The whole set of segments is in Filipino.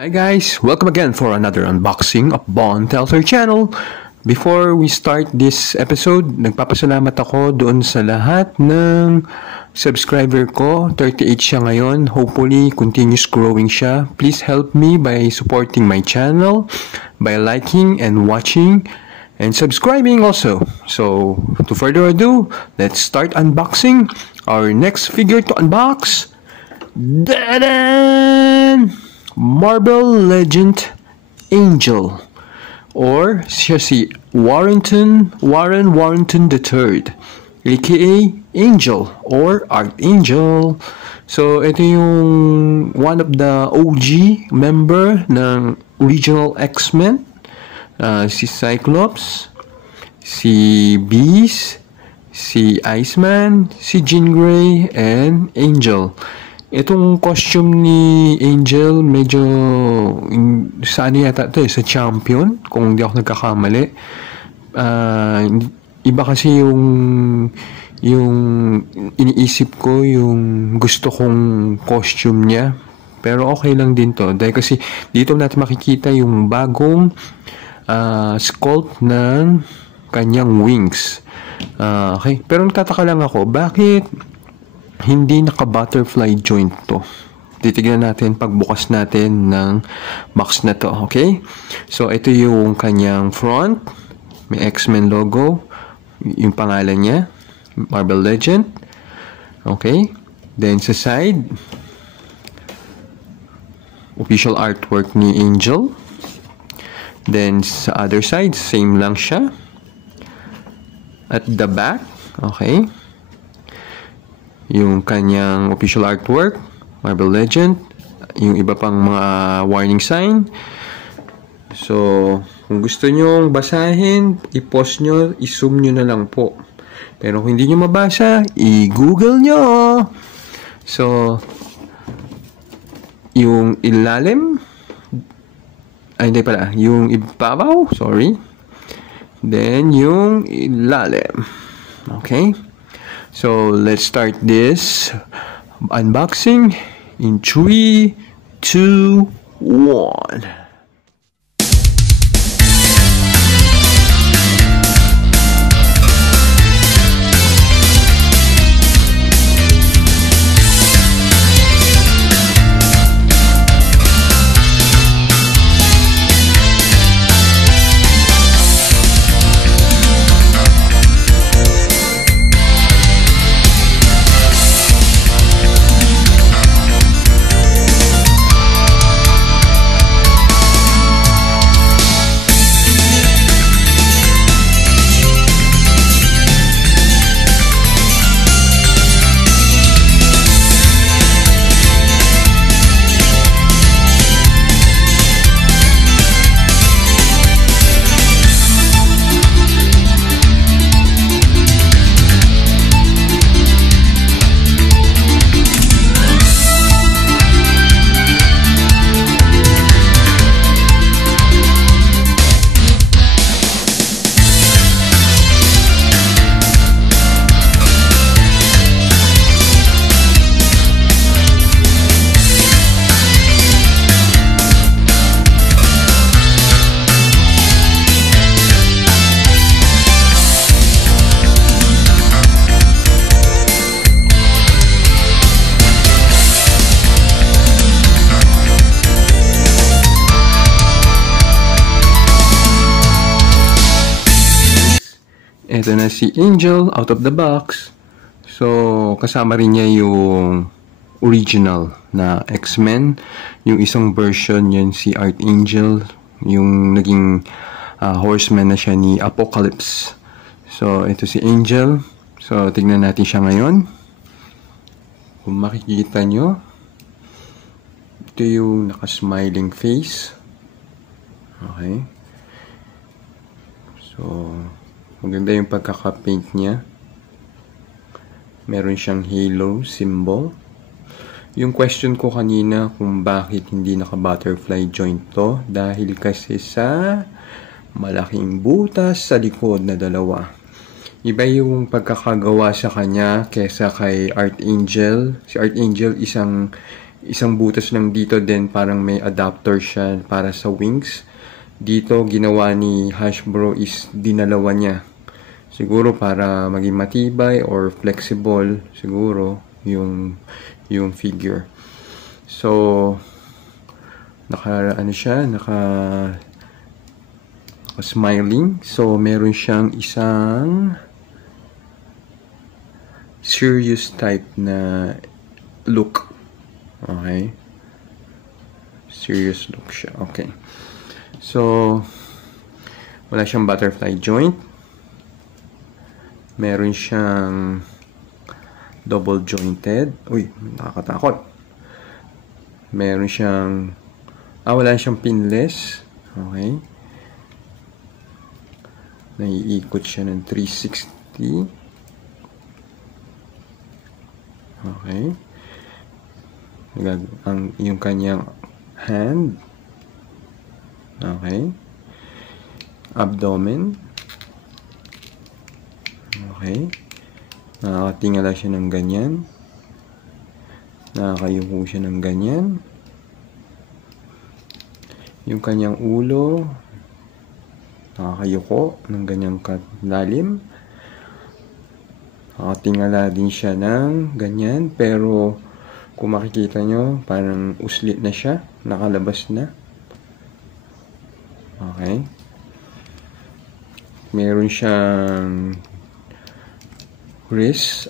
Hi guys! Welcome again for another unboxing of Bon Telter channel. Before we start this episode, nagpapasalamat ako doon sa lahat ng subscriber ko. 38 siya ngayon. Hopefully, continues growing siya. Please help me by supporting my channel, by liking and watching, and subscribing also. So, to further ado, let's start unboxing our next figure to unbox. Da-da! Marvel Legend Angel, or siya si Warren Warrington III, aka Angel or Archangel. So ito yung one of the OG member ng original X-Men, si Cyclops, si Beast, si Iceman, si Jean Grey, and Angel. Itong costume ni Angel, medyo sa ano yata ito, sa Champion, kung hindi ako nagkakamali. Iba kasi yung iniisip ko, yung gusto kong costume niya. Pero okay lang din to. Dahil kasi dito natin makikita yung bagong sculpt ng kanyang wings. Okay. Pero nagtataka lang ako, bakit hindi naka-butterfly joint to? Titignan natin pagbukas natin ng box na to, okay? So, ito yung kanyang front. May X-Men logo. Yung pangalan niya, Marvel Legend. Okay? Then, sa side, official artwork ni Angel. Then, sa other side, same lang siya. At the back, okay, yung kanyang official artwork, Marvel Legend, yung iba pang mga warning sign. So, kung gusto nyo basahin, i-pause nyo, i-zoom nyo na lang po. Pero kung hindi nyo mabasa, i-google nyo. So, yung ilalim, ay hindi pala, yung ibabaw, sorry. Then, yung ilalim. Okay? So, let's start this unboxing in 3, 2, 1. Ito na si Angel out of the box. So, kasama rin niya yung original na X-Men. Yung isang version yan si Archangel, yung naging horseman na siya ni Apocalypse. So, ito si Angel. So, tignan natin siya ngayon. Kung makikita nyo, ito yung naka-smiling face. Okay. So, maganda yung pagkaka-paint niya. Meron siyang halo symbol. Yung question ko kanina kung bakit hindi naka-butterfly joint to, dahil kasi sa malaking butas sa likod na dalawa. Iba yung pagkakagawa sa kanya kesa kay Archangel. Si Archangel isang isang butas lang dito, then parang may adapter siya para sa wings. Dito ginawa ni Hasbro is dinalawa niya. Siguro para maging matibay or flexible siguro yung figure. So naka smiling. So meron siyang isang serious type na look. Okay. Serious look siya. Okay. So wala siyang butterfly joint. Meron siyang double jointed. Uy, nakakatakot. Meron siyang wala siyang pinless. Okay. Naiikot siya ng 360. Okay. Yung kanyang hand. Okay. Abdomen. Okay. Nakakatingala siya ng ganyan. Nakakayuko siya ng ganyan. Yung kanyang ulo, nakakayuko ng ganyang lalim. Nakatingala din siya ng ganyan, pero kung makikita nyo, parang uslit na siya, nakalabas na. Okay. Meron siyang waist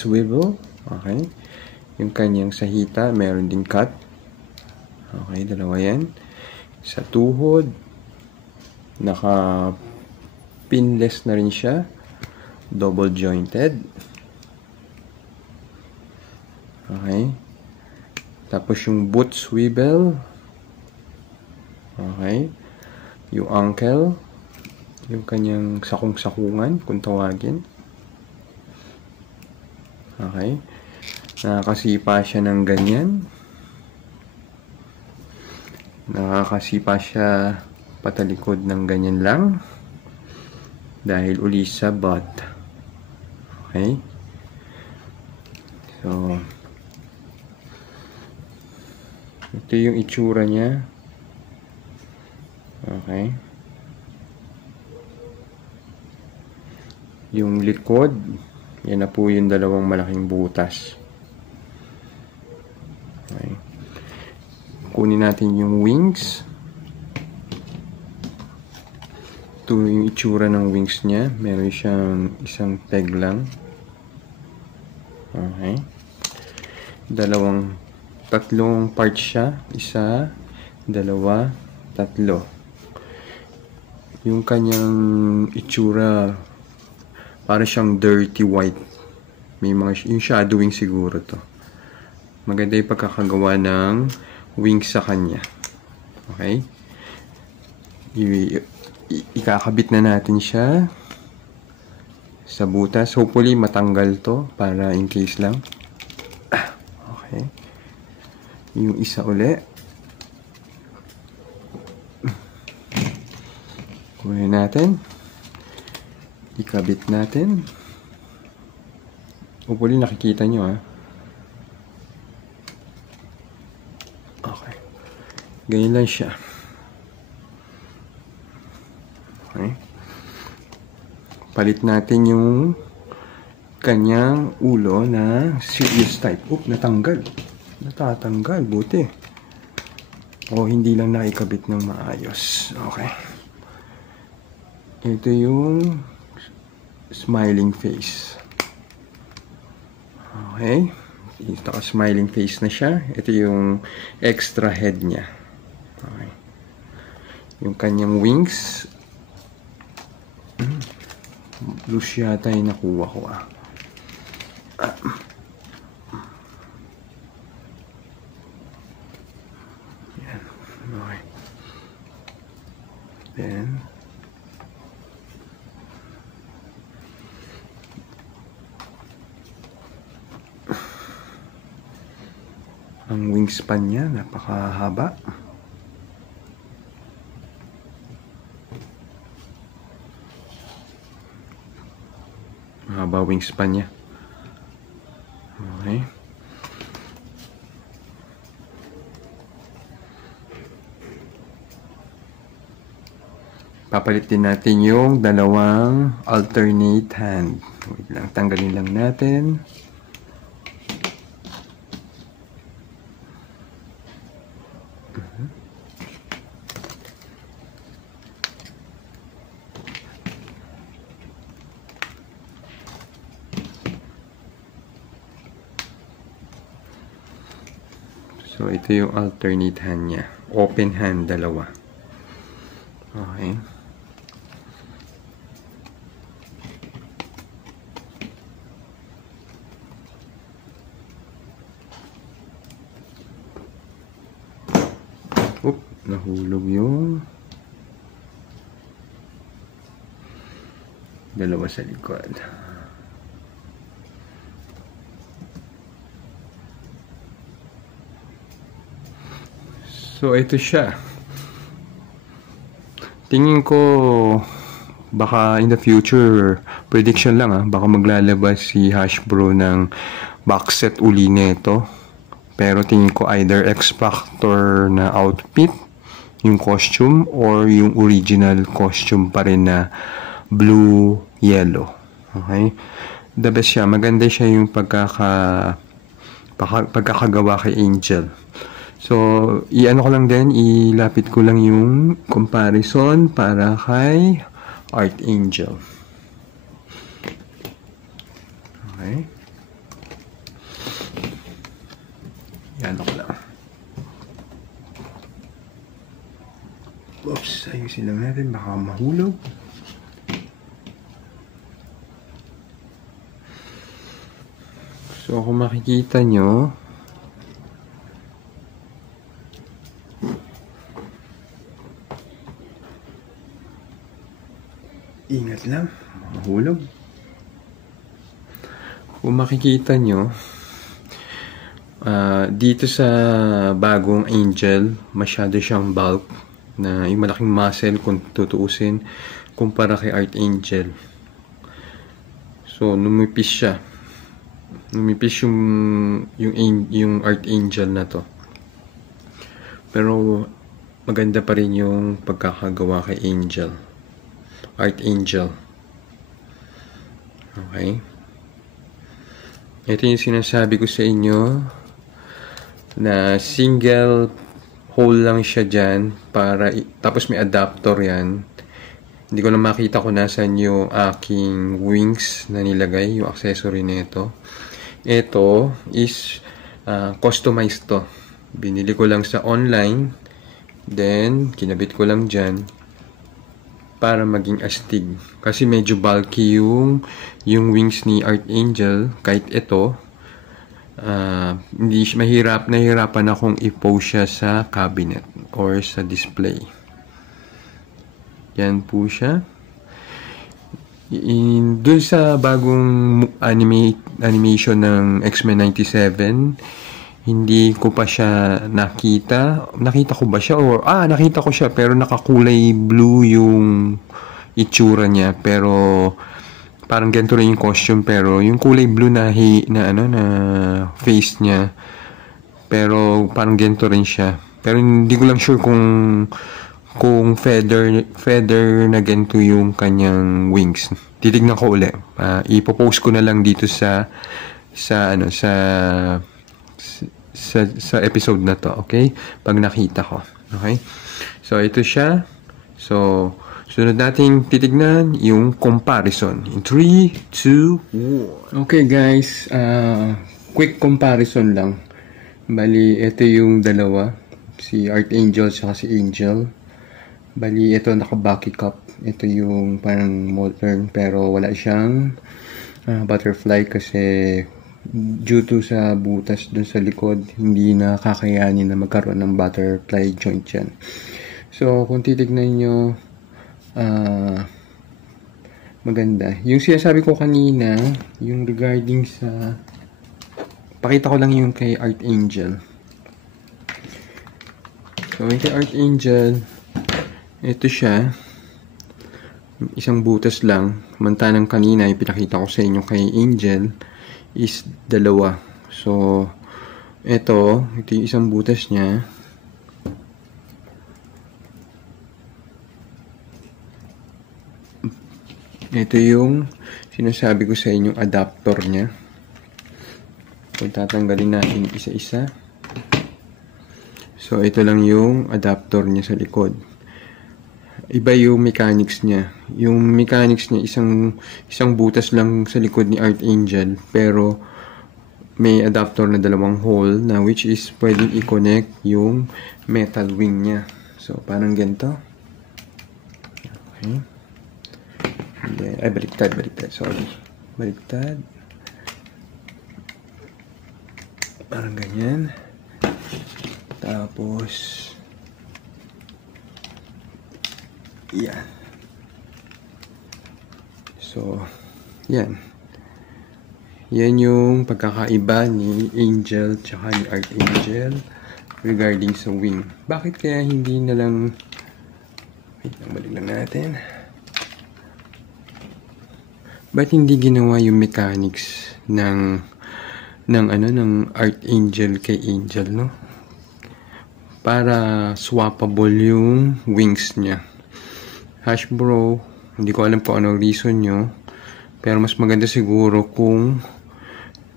swivel. Okay. Yung kanyang sahita, meron din cut. Okay, dalawa yan. Sa tuhod, naka-pinless na rin siya. Double jointed. Okay. Tapos yung boot swivel. Okay. Yung ankle. Yung kanyang sakong-sakungan, kung tawagin. Okay. Nakakasipa siya ng ganyan. Nakakasipa siya patalikod ng ganyan lang. Dahil uli sa butt. Okay. So, ito yung itsura niya. Okay. Yung likod, yan na po yung dalawang malaking butas. Okay. Kunin natin yung wings. Ito yung itsura ng wings niya. Meron siyang isang peg lang. Okay. Tatlong parts siya. Isa, dalawa, tatlo. Yung kanyang itsura, para siyang dirty white. May yung shadowing siguro to. Maganda yung pagkakagawa ng wings sa kanya. Okay? Ikakabit na natin siya sa butas. Hopefully matanggal to para in case lang. Okay. Yung isa uli. Kunin natin. Ikabit natin. Hopefully nakikita nyo Okay. Ganyan lang siya. Okay. Palit natin yung kanyang ulo na serious type. Natanggal. Natatanggal. Buti. Hindi lang naikabit ng maayos. Okay. Ito yung smiling face. Okay. Naka-smiling face na siya. Ito yung extra head niya. Okay. Yung kanyang wings. Loose yata yung nakuha ko Yan. Okay. Then ang wingspan niya napakahaba. Mahaba wingspan niya. Okay. papalit din natin yung dalawang alternate hand. Wait lang, tanggalin lang natin. So, ito yung alternate hand niya. Open hand, dalawa. Okay. Oop, nahulog yung dalawa sa likod. So, ito siya. Tingin ko, baka in the future, prediction lang baka maglalabas si Hasbro ng box set uli nito. Pero tingin ko either X-Factor na outfit, yung costume, or yung original costume pa rin na blue-yellow. Okay? The best siya. Maganda siya yung pagkakagawa kay Angel. So, i-ano ko lang din, ilapit ko lang yung comparison para kay Archangel. Okay. I-ano ko lang. Oops, ayusin lang natin, baka mahulog. So, kung makikita nyo, ingat lang, mahulog. Kung makikita nyo, dito sa bagong Angel, masyado siyang bulk, na yung malaking muscle kung tutuusin, kumpara kay Archangel. So, numipis siya. Numipis yung Archangel na to. Pero, maganda pa rin yung pagkakagawa kay Archangel. Okay. Ito yung sinasabi ko sa inyo na single hole lang siya dyan tapos may adapter yan. Hindi ko na makita kung nasan yung aking wings na nilagay, yung accessory nito. Ito is customized to. Binili ko lang sa online, then kinabit ko lang dyan para maging astig. Kasi medyo bulky yung wings ni Archangel. Kahit ito, hindi nahihirapan akong i-pose siya sa cabinet or sa display. Yan po siya. Dun sa bagong animation ng X-Men 97, hindi ko pa siya nakita. Nakita ko ba siya? Nakita ko siya pero nakakulay blue yung itsura niya. Pero parang ganito rin yung costume pero yung kulay blue na face niya. Pero parang ganito rin siya. Pero hindi ko lang sure kung feather na ganito yung kanyang wings. Titignan ko ulit. Ipopost ko na lang dito sa episode na to, okay? Pag nakita ko, okay? So, ito siya. So, sunod nating titignan yung comparison. In 3, 2, 1. Okay, guys. Quick comparison lang. Bali, ito yung dalawa. Si Archangel at si Angel. Bali, ito naka-bucky cup. Ito yung parang modern pero wala siyang butterfly kasi due to sa butas dun sa likod, hindi na kakayanin na magkaroon ng butterfly joint yan. So, kung titignan nyo, maganda. Yung sinasabi ko kanina, yung regarding sa... Pakita ko lang yung kay Archangel. So, yung kay Archangel, ito siya. Isang butas lang. Mantanang kanina, yung pinakita ko sa inyo kay Angel, is dalawa. So, ito yung isang butas niya. Ito yung sinasabi ko sa inyong adapter niya. Kung tatanggalin natin isa-isa. So, ito lang yung adapter niya sa likod. Iba yung mechanics niya. Yung mechanics niya, isang butas lang sa likod ni Archangel. Pero, may adapter na dalawang hole na which is pwedeng i-connect yung metal wing niya. So, parang ganito. Okay. Ay, baliktad. Sorry. Baliktad. Parang ganyan. Tapos, yan. So, yan. Yan yung pagkakaiba ni Angel tsaka ni Archangel regarding sa wing. Bakit kaya hindi na lang, wait lang, balik lang natin. Ba't hindi ginawa yung mechanics ng Archangel kay Angel, no? Para swappable yung wings niya. Hasbro, hindi ko alam kung anong reason nyo, pero mas maganda siguro kung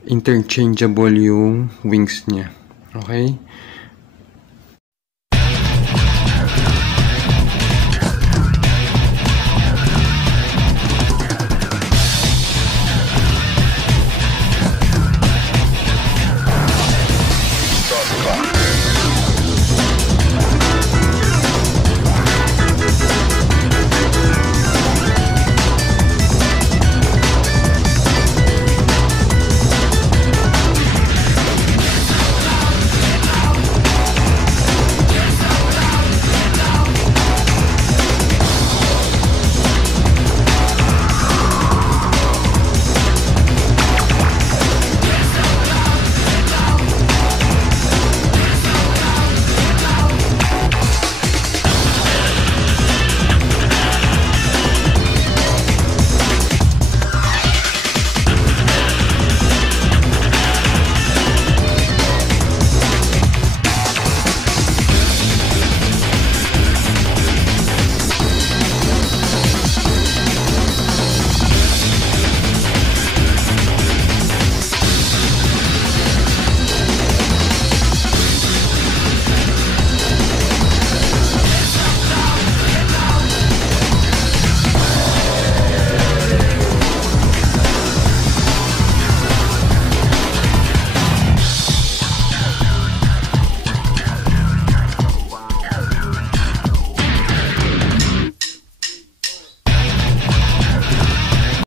interchangeable yung wings niya. Okay?